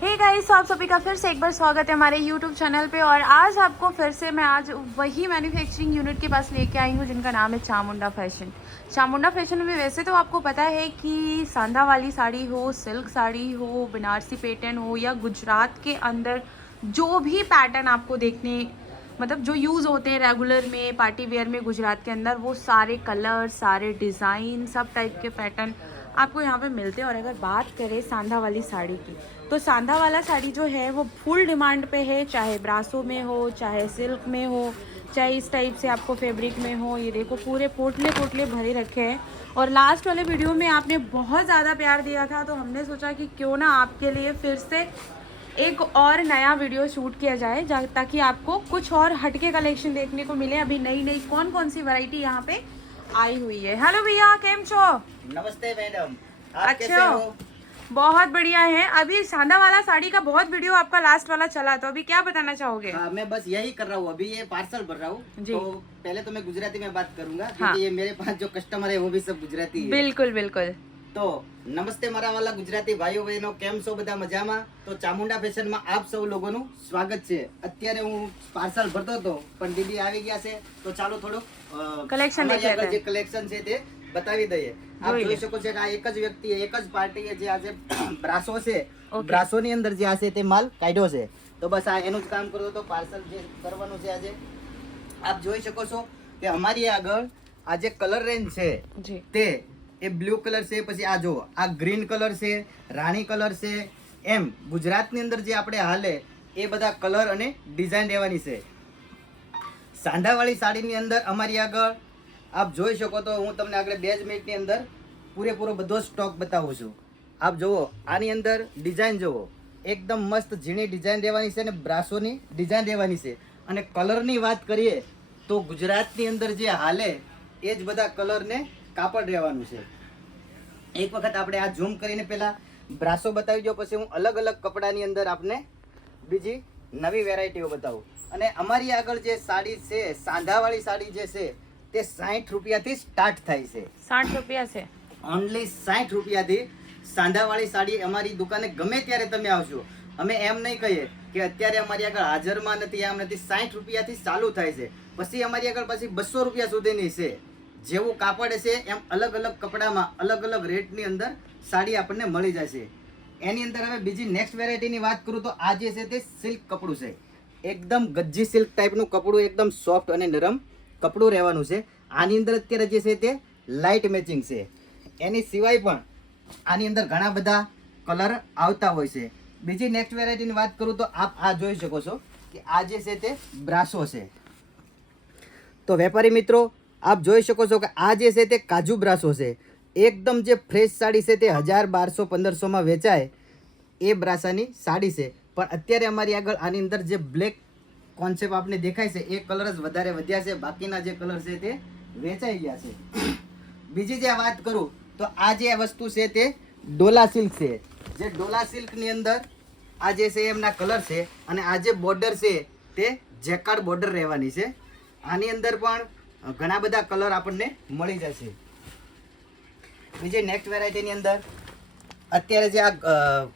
Hey guys, तो आप सभी का फिर से एक बार स्वागत है हमारे YouTube चैनल पे। और आज आपको फिर से मैं आज वही मैन्युफैक्चरिंग यूनिट के पास लेके आई हूँ जिनका नाम है चामुंडा फैशन। चामुंडा फैशन में वैसे तो आपको पता है कि सांधा वाली साड़ी हो, सिल्क साड़ी हो, बनारसी पैटर्न हो या गुजरात के अंदर जो भी पैटर्न आपको देखने मतलब जो यूज़ होते हैं रेगुलर में पार्टी वेयर में गुजरात के अंदर, वो सारे कलर, सारे डिज़ाइन, सब टाइप के पैटर्न आपको यहाँ पे मिलते हैं। और अगर बात करें सांधा वाली साड़ी की, तो सांधा वाला साड़ी जो है वो फुल डिमांड पे है, चाहे ब्रासो में हो, चाहे सिल्क में हो, चाहे इस टाइप से आपको फैब्रिक में हो। ये देखो पूरे पोटले पोटले भरे रखे हैं। और लास्ट वाले वीडियो में आपने बहुत ज़्यादा प्यार दिया था, तो हमने सोचा कि क्यों ना आपके लिए फिर से एक और नया वीडियो शूट किया जाए ताकि आपको कुछ और हटके कलेक्शन देखने को मिले। अभी नई नई कौन कौन सी वैरायटी यहाँ पे आई हुई है। हेलो भैया, केम छो? नमस्ते मैडम, आप कैसे अच्छा, हो? बहुत बढ़िया है। अभी सांधा वाला साड़ी का बहुत वीडियो आपका लास्ट वाला चला, तो अभी क्या बताना चाहोगे? हाँ, मैं बस यही कर रहा हूँ, अभी ये पार्सल भर रहा हूँ। जी। तो पहले तो मैं गुजराती में बात करूंगा, हाँ। क्योंकि ये मेरे पास जो कस्टमर है वो भी सब गुजराती है। बिल्कुल बिल्कुल। तो નમસ્તે મારા વાલા ગુજરાતી ભાઈઓ બહેનો, કેમ છો બધા મજામાં? તો ચામુંડા ફેશનમાં આપ સૌ લોકોનું સ્વાગત છે। અત્યારે હું પાર્સલ ભરતો હતો પણ દીદી આવી ગયા છે, તો ચાલો થોડુંક કલેક્શન અમારી દેખાય આગળ જે કલેક્શન છે તે બતાવી દઈએ। આપ જોઈ જોઈ લે। શકો છો કે આ એક જ વ્યક્તિ એક જ પાર્ટી જે આજે બ્રાસો છે, Okay. બ્રાસોની અંદર જે આ છે તે માલ કાઢ્યો છે। તો બસ આ એનું જ કામ કરતો હતો, પાર્સલ જે કરવાનું છે આજે। આપ જોઈ શકો છો કે અમારી આગળ આ જે કલર રેન્જ છે जी તે એ બ્લુ કલર છે, પછી આ જો આ ગ્રીન કલર છે, રાણી કલર છે, એમ ગુજરાતની અંદર જે આપણે હાલે એ બધા કલર અને ડિઝાઇન રહેવાની છે। સાંધાવાળી સાડીની અંદર અમારી આગળ આપ જોઈ શકો તો હું તમને આગળ 2 જ મિનિટની અંદર પૂરેપૂરો બધો સ્ટોક બતાવું છું। આપ જુઓ, આની અંદર ડિઝાઇન જુઓ, એકદમ મસ્ત ઝીણી ડિઝાઇન રહેવાની છે અને બ્રાસોની ડિઝાઇન રહેવાની છે। અને કલરની વાત કરીએ તો ગુજરાતની અંદર જે હાલે એ જ બધા કલર ને કાપડ રહેવાનું છે। એક વખત આપણે આ ઝૂમ કરીને પહેલા બ્રાસો બતાવી દો, પછી હું અલગ અલગ કપડાની અંદર આપને બીજી નવી વેરાયટીઓ બતાવું। અને અમારી આગળ જે સાડી છે, સાંધાવાળી સાડી જે છે તે 60 રૂપિયાથી સ્ટાર્ટ થાય છે। 60 रुपया से ઓનલી 60 રૂપિયાથી સાંધાવાળી સાડી અમારી દુકાને ગમે ત્યારે તમે આવશો। અમે એમ નહીં કહીએ કે અત્યારે અમારી આગળ હાજરમાં નથી, આમ નથી। 60 રૂપિયાથી ચાલુ થાય છે, પછી અમારી આગળ પછી 200 રૂપિયા સુધીની છે। જેવું કાપડ છે એમ અલગ અલગ કપડામાં અલગ અલગ રેટની અંદર સાડી આપણને મળી જશે। એની અંદર હવે બીજી નેક્સ્ટ વેરાયટીની વાત કરું તો આ જે છે તે સિલ્ક કપડું છે, એકદમ ગજ્જી સિલ્ક ટાઈપનું કપડું, એકદમ સોફ્ટ અને નરમ કપડું રહેવાનું છે। આની અંદર અત્યારે જે છે તે લાઇટ મેચિંગ છે। એની સિવાય પણ આની અંદર ઘણા બધા કલર આવતા હોય છે। બીજી નેક્સ્ટ વેરાયટીની વાત કરું તો આપ આ જોઈ શકો છો કે આ જે છે તે બ્રાસો છે। તો વેપારી મિત્રો આપ જોઈ શકો છો કે આ જે છે તે કાજુ બ્રાસો છે, એકદમ જે ફ્રેશ સાડી છે તે 1000, 1200, 1500માં વેચાય એ બ્રાસાની સાડી છે। પણ અત્યારે અમારી આગળ આની અંદર જે બ્લેક કોન્સેપ્ટ આપને દેખાય છે એ કલર જ વધારે વધ્યા છે, બાકીના જે કલર છે તે વેચાઈ ગયા છે। બીજી જે વાત કરું તો આ જે વસ્તુ છે તે ડોલા સિલ્ક છે। જે ડોલા સિલ્કની અંદર આ જે છે એમના કલર છે, અને આ જે બોર્ડર છે તે જેકાર્ડ બોર્ડર રહેવાની છે। આની અંદર પણ ઘણા બધા કલર આપણને મળી જશે। બીજી નેક્સ્ટ વેરાયટીની અંદર અત્યારે જે આ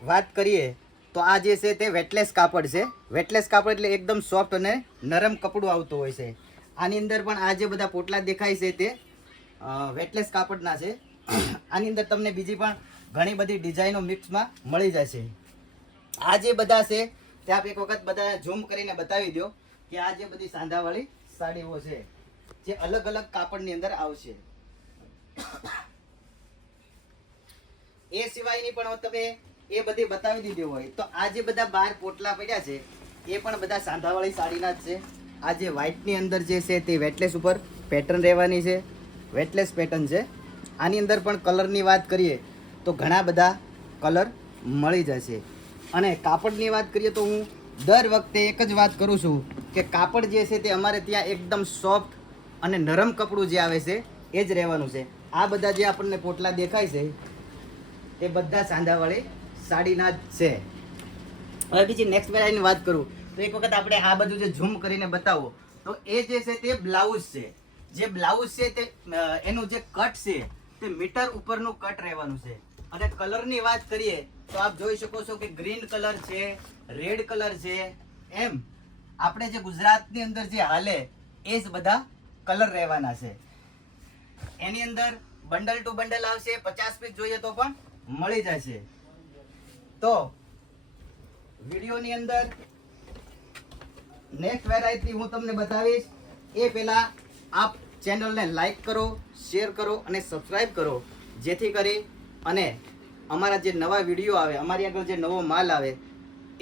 વાત કરીએ તો આ જે છે તે વેટલેસ કાપડ છે। વેટલેસ કાપડ એટલે એકદમ સોફ્ટ અને નરમ કપડું આવતું હોય છે। આની અંદર પણ આ જે બધા પોટલા દેખાય છે તે વેટલેસ કાપડના છે। આની અંદર તમને બીજી પણ ઘણી બધી ડિઝાઇનો મિક્સમાં મળી જશે। આ જે બધા છે તે આપ એક વખત બધા ઝૂમ કરીને બતાવી દો કે આ જે બધી સાંધાવાળી સાડીઓ છે જે અલગ અલગ કાપડની અંદર આવશે। એ સિવાયની પણ તમે એ બધી બતાવી દીધી હોય તો આ જે બધા 12 પોટલા પડ્યા છે એ પણ બધા સાંધાવાળી સાડીના જ છે। આ જે વ્હાઇટની અંદર જે છે તે વેટલેસ ઉપર પેટર્ન રહેવાની છે, વેટલેસ પેટર્ન છે। આની અંદર પણ કલરની વાત કરીએ તો ઘણા બધા કલર મળી જશે। અને કાપડની વાત કરીએ તો હું દર વખતે એક જ વાત કરું છું કે કાપડ જે છે તે અમારે ત્યાં એકદમ સોફ્ટ અને નરમ કપડું જે આવે છે એ જ રહેવાનું છે। આ બધા જે આપણને પોટલા દેખાય છે એ બધા સાંધાવાળી સાડીના જ છે। હવે બીજી નેક્સ્ટ વેરાયટીની વાત કરું તો એક વખત આપણે આ બધું જે ઝૂમ કરીને બતાવો તો એ જે છે તે બ્લાઉઝ છે। જે બ્લાઉઝ છે તે એનું જે કટ છે તે મીટર ઉપરનું કટ રહેવાનું છે। અને કલરની વાત કરીએ તો આપ જોઈ શકો છો કે ગ્રીન કલર છે, રેડ કલર છે, એમ આપણે જે ગુજરાતની અંદર જે હાલે એ જ બધા કલર રહેવાના છે. એની અંદર બંડલ ટુ બંડલ આવશે, 50 પીસ જોઈએ તો પણ મળી જશે. તો વિડીયોની અંદર નેક્સ્ટ વેરાયટી હું તમને બતાવીશ. એ પહેલા આપ ચેનલને લાઈક કરો, શેર કરો અને સબસ્ક્રાઇબ કરો, જેથી કરી અને અમારા જે નવા વિડીયો આવે, અમારી આગળ જે નવો માલ આવે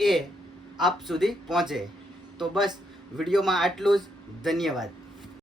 એ આપ સુધી પહોંચે. તો બસ વિડીયોમાં આટલું જ. ધન્યવાદ.